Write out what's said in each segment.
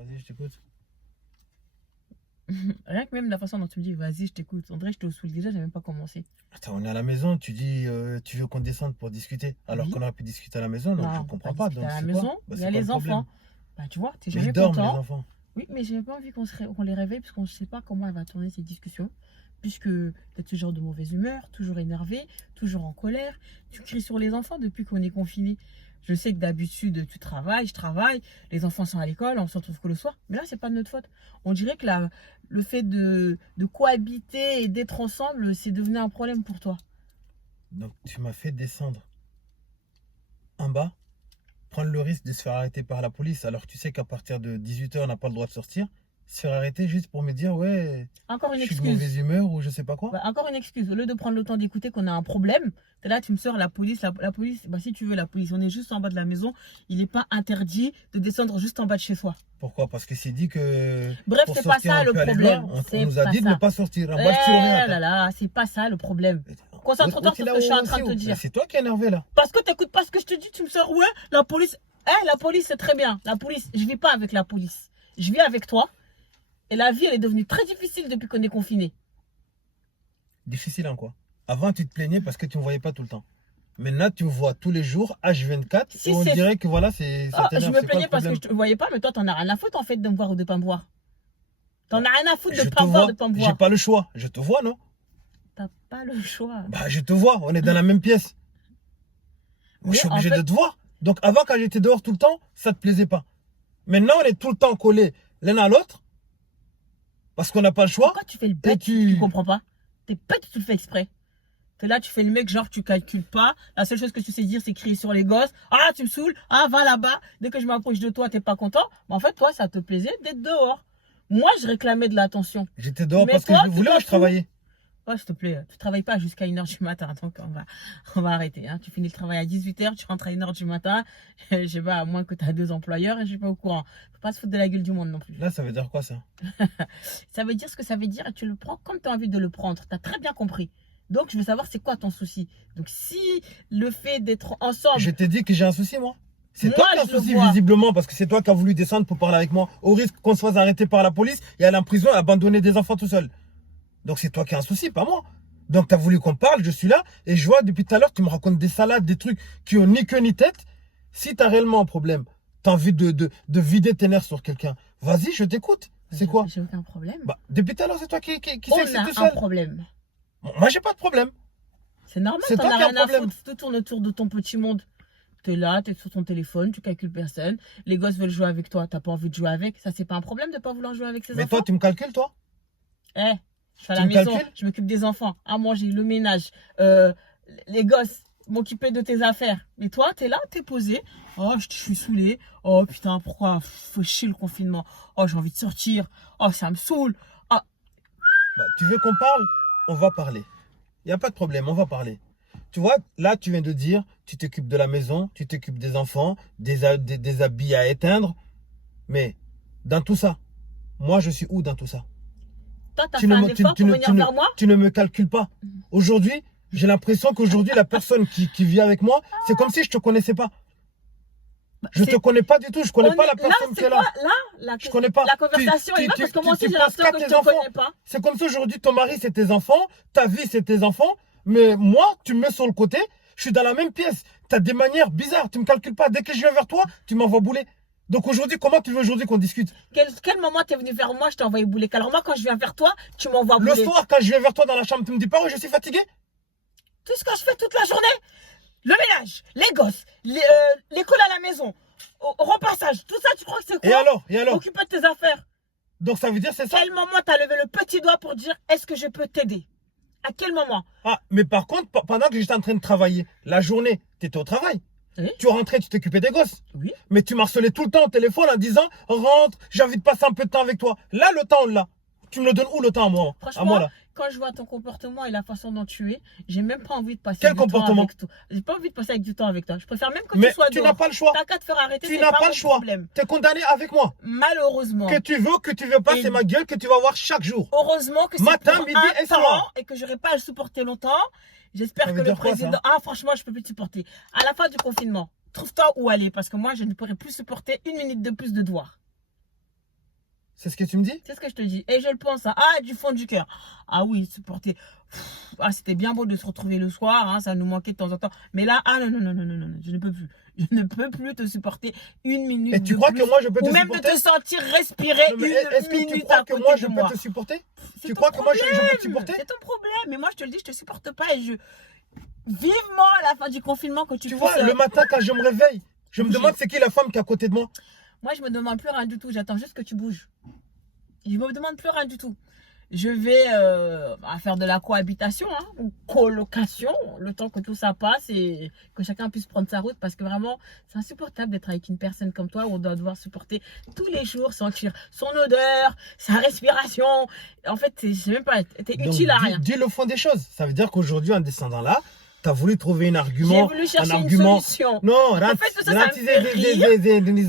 Vas-y, je t'écoute. Rien que même la façon dont tu me dis, vas-y, je t'écoute. On dirait que je te saoule déjà, j'ai même pas commencé. Attends, on est à la maison, tu dis tu veux qu'on descende pour discuter, alors Oui. qu'on aurait pu discuter à la maison, donc je Non, pas comprends pas. discuter Donc à la c'est quoi? maison, Bah, il y c'est a quoi le les problème? enfants. Bah, tu vois, t'es Mais ils jamais dorment, les content. enfants. Oui, mais j'avais pas envie qu'on les réveille parce qu'on ne sait pas comment elle va tourner cette discussion. Puisque t'es toujours de mauvaise humeur, toujours énervé, toujours en colère. Tu cries sur les enfants depuis qu'on est confiné. Je sais que d'habitude, tu travailles, je travaille, les enfants sont à l'école, on se retrouve que le soir. Mais là, c'est pas de notre faute. On dirait que le fait de cohabiter et d'être ensemble, c'est devenu un problème pour toi. Donc tu m'as fait descendre en bas, prendre le risque de se faire arrêter par la police, alors que tu sais qu'à partir de 18h, on n'a pas le droit de sortir. Se faire arrêter juste pour me dire, ouais, Encore une je suis de excuse. mauvaise humeur ou je sais pas quoi. Bah, encore une excuse. Au lieu de prendre le temps d'écouter qu'on a un problème, t'es là, tu me sors la police. La police, bah, si tu veux la police, on est juste en bas de la maison. Il n'est pas interdit de descendre juste en bas de chez soi. Pourquoi? Parce que c'est dit que Bref, pour c'est pas sortir, ça on le peut aller loin. problème. On C'est nous a pas dit de ne ça. pas sortir. Eh Moi, je tire rien. là là, c'est pas ça le problème. Concentre-toi sur ce Là que je suis en train de te aussi, dire. c'est toi qui es énervé là. Parce que t'écoutes pas ce que je te dis, tu me sors, ouais, la police. La police, c'est très bien. La police, je vis pas avec la police. Je vis avec toi. Et la vie, elle est devenue très difficile depuis qu'on est confiné. Difficile en quoi? Avant, tu te plaignais parce que tu ne me voyais pas tout le temps. Maintenant, tu me vois tous les jours, H24, Si et on c'est dirait que voilà, ça je t'énerve. me C'est quoi plaignais le parce que problème? je te voyais pas, mais toi, t'en as rien à foutre en fait de me voir ou de pas me voir. T'en as rien à foutre de Je pas te me voir, vois, de pas me j'ai voir. pas le choix. Je te vois, non? T'as pas le choix. Bah, je te vois, on est dans la même pièce. Je Mais suis en obligé fait, de te voir. Donc avant, quand j'étais dehors tout le temps, ça te plaisait pas. Maintenant, on est tout le temps collés l'un à l'autre parce qu'on n'a pas le choix. pourquoi tu fais le Et bête? Tu comprends pas. T'es bête, tu le fais exprès. T'es là, tu fais le mec, genre tu calcules pas. La seule chose que tu sais dire, c'est crier sur les gosses. Ah, tu me saoules. Ah, va là-bas. Dès que je m'approche de toi, t'es pas content. Mais en fait, toi, ça te plaisait d'être dehors. Moi, je réclamais de l'attention. J'étais dehors Mais parce que toi, je tu voulais t'en ou je fous. travaillais? Oh, s'il te plaît, tu travailles pas jusqu'à 1h du matin, donc on va arrêter. Hein. Tu finis le travail à 18h, tu rentres à 1h du matin. Je sais pas, à moins que tu as 2 employeurs et je suis pas au courant. Faut pas se foutre de la gueule du monde non plus. Là, ça veut dire quoi ça? Ça veut dire ce que ça veut dire et tu le prends comme tu as envie de le prendre. Tu as très bien compris. Donc, je veux savoir c'est quoi ton souci. Donc, si le fait d'être ensemble. Je t'ai dit que j'ai un souci, moi. C'est Moi, toi qui as un je le souci, vois. visiblement, parce que c'est toi qui as voulu descendre pour parler avec moi, au risque qu'on se fasse arrêter par la police et aller en prison et abandonner des enfants tout seul. Donc c'est toi qui as un souci, pas moi. Donc tu as voulu qu'on parle, je suis là, et je vois depuis tout à l'heure, tu me racontes des salades, des trucs qui ont ni queue ni tête. Si tu as réellement un problème, tu as envie de vider tes nerfs sur quelqu'un, vas-y, je t'écoute. C'est quoi? J'ai aucun problème. Bah, depuis tout à l'heure, c'est toi qui sais que c'est tout On a un seul. problème. Bon, moi, j'ai pas de problème. C'est normal, C'est t'en toi as qui as un rien à problème. foutre. Tout tourne autour de ton petit monde. T'es là, t'es sur ton téléphone, tu calcules personne. Les gosses veulent jouer avec toi, t'as pas envie de jouer avec. Ça, c'est pas un problème de pas vouloir jouer avec ses Mais enfants. toi, tu me calcules, toi? Eh, je suis à Tu la me maison, calcules? je m'occupe des enfants. À manger, le ménage, les gosses, m'occuper de tes affaires. Mais toi, t'es là, t'es posé. Oh, je suis saoulée. Oh putain, pourquoi faut chier le confinement? Oh, j'ai envie de sortir. Oh, ça me saoule. Ah, Bah, tu veux qu'on parle? On va parler. Il n'y a pas de problème, on va parler. Tu vois, là, tu viens de dire, tu t'occupes de la maison, tu t'occupes des enfants, des habits à éteindre. Mais dans tout ça, moi, je suis où dans tout ça? toi, t'as Tu fait ne, un me- effort pour venir vers moi? tu ne me calcules pas. Aujourd'hui, j'ai l'impression qu'aujourd'hui, la personne qui vit avec moi, c'est comme si je ne te connaissais pas. Je ne te connais pas du tout, je ne connais pas la personne qui est là. Je connais pas. La conversation, elle va parce que moi aussi, j'ai l'impression que je te connais pas. C'est comme si aujourd'hui, ton mari, c'est tes enfants, ta vie, c'est tes enfants, mais moi, tu me mets sur le côté, je suis dans la même pièce. Tu as des manières bizarres, tu ne me calcules pas. Dès que je viens vers toi, tu m'envoies bouler. Donc aujourd'hui, comment tu veux aujourd'hui qu'on discute? Quel moment t'es venu vers moi, je t'ai envoyé bouler? Alors moi, quand je viens vers toi, tu m'envoies Le bouler. soir, quand je viens vers toi dans la chambre, tu me dis pas, ouais, je suis fatigué? Tout ce que je fais toute la journée, le ménage, les gosses, l'école à la maison, au repassage, tout ça, tu crois que c'est quoi? Et alors? Occuper de tes affaires. Donc ça veut dire c'est ça? Quel moment t'as levé le petit doigt pour dire est-ce que je peux t'aider? À quel moment? Ah, mais par contre, pendant que j'étais en train de travailler, la journée, tu étais au travail. Oui. Tu rentrais, tu t'occupais des gosses. Oui. Mais tu m'harcelais tout le temps au téléphone en disant rentre, j'ai envie de passer un peu de temps avec toi. Là, le temps, on l'a. Tu me le donnes où le temps à moi? Franchement, là. quand je vois ton comportement et la façon dont tu es, j'ai même pas envie de passer Quel du temps comportement? avec toi. J'ai pas envie de passer du temps avec toi. Je préfère même que Mais tu sois tu dehors. n'as pas le choix. T'as qu'à te faire arrêter, Tu c'est n'as pas pas mon le choix. problème. Tu es condamné avec moi. Malheureusement. Que tu veux pas, Et- c'est ma gueule que tu vas voir chaque jour. Heureusement que c'est Matin, pour midi un et soir. temps et que j'aurai pas à le supporter longtemps. J'espère Ça que veut le dire quoi, président... ça? Ah, franchement, je peux plus te supporter. À la fin du confinement, trouve-toi où aller parce que moi, je ne pourrai plus supporter une minute de plus de devoir. C'est ce que tu me dis? C'est ce que je te dis. Et je le pense, hein. Ah, du fond du cœur. Ah oui, supporter. Ah, c'était bien beau de se retrouver le soir, hein, ça nous manquait de temps en temps. Mais là, ah non, je ne peux plus. Je ne peux plus te supporter une minute. Et tu crois que moi je peux te supporter? Ou même de te sentir respirer Non, mais une est-ce que minute tu crois à que côté moi de je moi. peux te supporter? C'est Tu ton crois que moi je peux te problème. supporter? C'est ton problème. Mais moi, je te le dis, je te supporte pas et je. Vivement à la fin du confinement que tu Tu puisses, vois, le matin quand je me réveille, je me bouger. demande c'est qui la femme qui est à côté de moi. Moi, je me demande plus rien du tout. J'attends juste que tu bouges. Je me demande plus rien du tout. Je vais faire de la cohabitation, hein, ou colocation, le temps que tout ça passe et que chacun puisse prendre sa route. Parce que vraiment, c'est insupportable d'être avec une personne comme toi où on doit devoir supporter tous les jours, sentir son odeur, sa respiration. En fait, je sais même pas, t'es Donc, utile à rien. dis le fond des choses. Ça veut dire qu'aujourd'hui, en descendant là, tu as voulu trouver un J'ai argument. voulu chercher un une argument. solution. Non, En fait, tout ça, ça me fait rire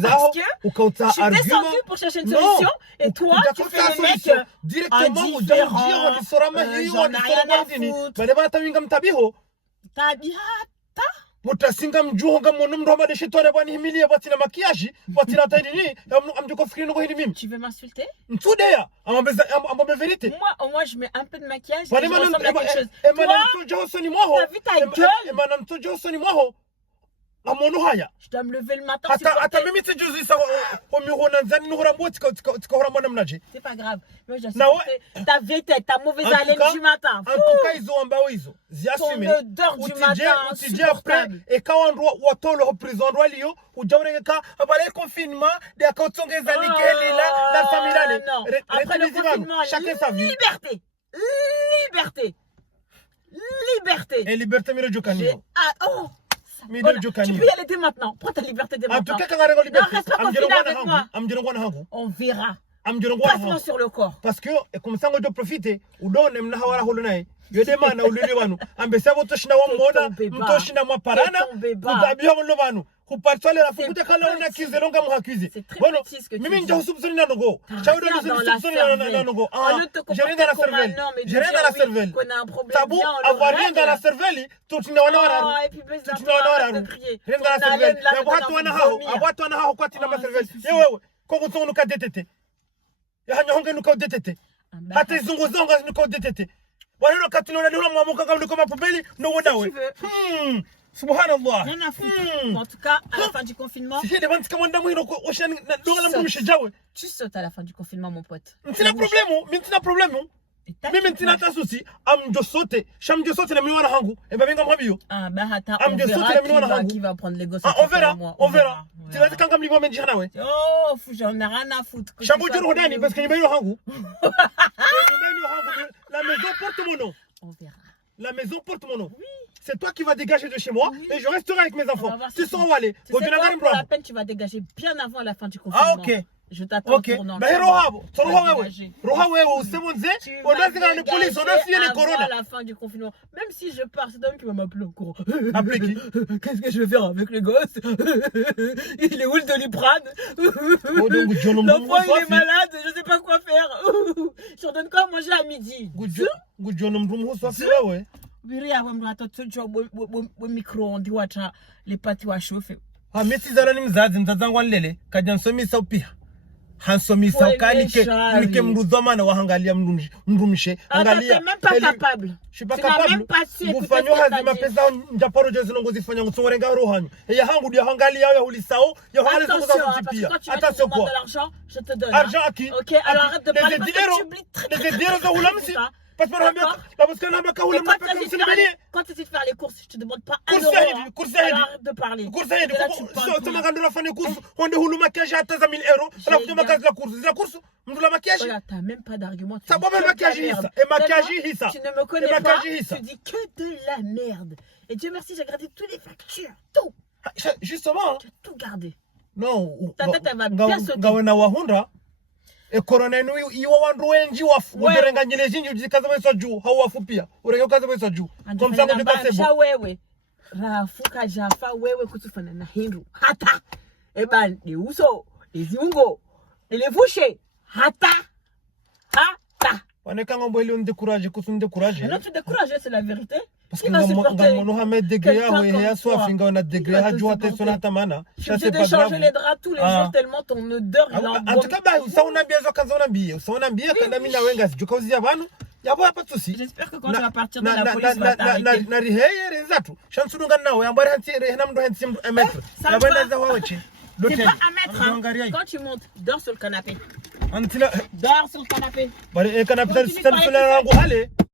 parce que ou quand tu je as suis argument. descendue pour chercher une Non. solution et toi, tu fais le mec directement ou indifférent, j'en ai rien à foutre. T'as bien. mutasinga mjuho mono mndu amade shetani bwani himilie batina makiyaji batina taidini amjuko fikiri ngo hili Tu veux m'insulter? mtudeya ambe vérité. Moi, je mets un peu de maquillage et je Bali ressemble à quelque chose. Emana mtojo hosoni mwaho. T'as vu ta gueule? Emana mtojo hosoni mwaho. Amono haya. Je dois me lever le matin. Hata mimi sijuzi sa omiona nzani nuhura mboti tikahura mwana mnaji. C'est pas grave. Moi, je dois Na supporter ta vieille tête, ta mauvaise haleine du matin. En tout cas, hizo ambao hizo Ton ziassume odeur du matin utije après insupportable. ekawa ndwa watolo ho prison ndwa liyo ujaureka abale confinement de akautongeza nikelila na familane. Non. Après le confinement, chacun sa vie. Liberté. Et liberté miro jokanio. Oh. Miro Tu jokanio. peux y aller dès maintenant. Prends ta liberté dès En tout maintenant. cas, quand on a liberté, Non, reste pas confiné avec moi. amjero hangu. On verra. Amjero Passe-moi sur le corps. Parce que comme ça on doit profiter udone mnahawara hulunai yode mana ulili wanu ambesa botoshina wa mona mtoshina mwa parana kutabia wano banu kupatwale la fukuta kala una kizeronga muhakizi bueno mimi nje usubsoni na nogo chawdo usubsoni na nogo je rien dans la cervelle je rien dans la cervelle tabou avoir rien dans la cervelle tutina wana wana tutina wana wana rien dans la cervelle ya watu wana hao kwa tina ma cervelle yewe ko kutsonu ka detete ya hanyonge nuko detete hata izunguzonga nuko detete wale wakati unaona ndio mwamuka kama uko mapubeli ndio wodawe subhanallah. Rien à foutre. En tout cas, à la fin du confinement, si devant kama ndamu hino ocean ndio la mshijawe tu sautes à la fin du confinement mon pote. Ntina problème. Mimi ntina tasusi amjosote shamjosote na miwana hangu ebabenga mwabiyo hata on qui va prendre les gosses. On verra. Tu vas kanga mliwa menjana nawe. Oh, j'en ai rien à foutre. Shabu juru ndani parce que nimeyo hangu. La maison porte mon nom. On verra. La maison porte mon nom. Oui. C'est toi qui vas dégager de chez moi et je resterai avec mes enfants. Tu sens où aller. Pour la peine, tu vas dégager bien avant la fin du confinement. Ah, ok. Je t'attends pour dans le rohabo. Rohawe, c'est mon zé. On a la police, on a fini le corona. À la fin du confinement. Même si je pars, c'est toi qui va m'appeler encore. Appeler qui? Qu'est-ce que je vais faire avec les gosses? Il est où le Doliprane? L'enfant il est malade, je sais pas quoi faire. Je leur donne quoi à manger à midi? Viria wa mtoto wa micro-ondes wacha les pati wa chauffe. Mesi zara ni mzazi mzazangu anlele kaja nsomisa upia hansomisa ukalike nike mrudhomana wahangalia mrumishe angalia même pas capable. Je suis pas capable. Kufanyo hazi mapesa njaporo jezi nongo zifanya ngusorenga rohanyo ya hangu dia hangalia ya hulisao ya hali zongo za kutipia hata sio kwa l'argent je te donne argent aki OK alors arrête de parler parce que tu oublies très bien za hulamsi parce que quand tu essaies de faire les courses, je te demande pas un euro. Arrête de parler. T'as même pas d'argument. Tu ne me connais pas. Tu dis que de la merde. Et Dieu merci, j'ai gardé toutes les factures. Tout. Justement. Tu as tout gardé. Non. Ta tête, elle va bien sauter. E corona inu iwa wandu wenji wafu uderenga nyele jinji ujikaza weso juu hau wafu pia urenge ukaza weso juu kwa msango jikasebo wewe rafuka jafa wewe kutufana na hindu hata eban ni uso ni ziungo nilivushe hata waneka ngombo ili on décourage kusu décourage non tu décourages c'est la vérité parce que ngam Mohamed degré quelqu'un et comme ya toi, soif nga na degré va te hajua te supporter? sona tamana. Je Ça suis c'est de pas changer grave. les draps tous les Ah. jours tellement ton odeur il En tout cas, bah, ça on a bien zo kanza unambie. Ça on a bien quand mina wenga sijuka uzia banu. Yabo pas de souci. J'espère que quand tu vas partir de la police, va t'arrêter. na riheye renzatu. Shansurunga nawe ambari hanti rehnam do hanti mettre. Ça Ya va. benda za wawechi. C'est pas à mettre. Hein. Quand tu montes, dors sur le canapé. Antila Dors sur le canapé. bari e kana pital Continue pital par fela rangu hale.